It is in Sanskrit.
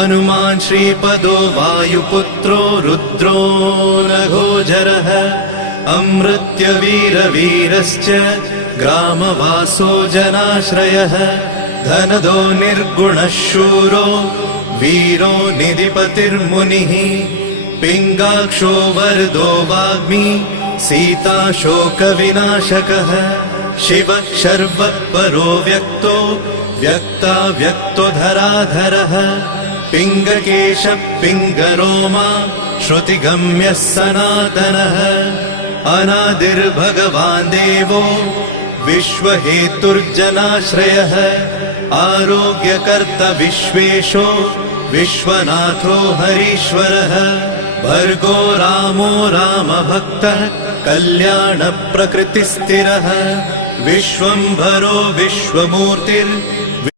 हनुमान् श्रीपदो वायुपुत्रो रुद्रो नघोजरः अमृत्यवीरवीरश्च ग्रामवासो जनाश्रयः धनदो निर्गुणः शूरो वीरो निधिपतिर्मुनिः पिङ्गाक्षो वरदो वाग्मी सीताशोकविनाशकः शिवः शर्वपरो व्यक्तो व्यक्ताव्यक्तो धराधरः पिङ्गकेशः पिङ्गरोमा श्रुतिगम्यः सनातनः अनादिर्भगवान् देवो विश्वहेतुर्जनाश्रयः आरोग्यकर्ता विश्वेशो विश्वनाथो हरीश्वरः भर्गो रामो रामभक्तः कल्याणप्रकृतिस्थिरः विश्वम्भरो विश्वमूर्तिर्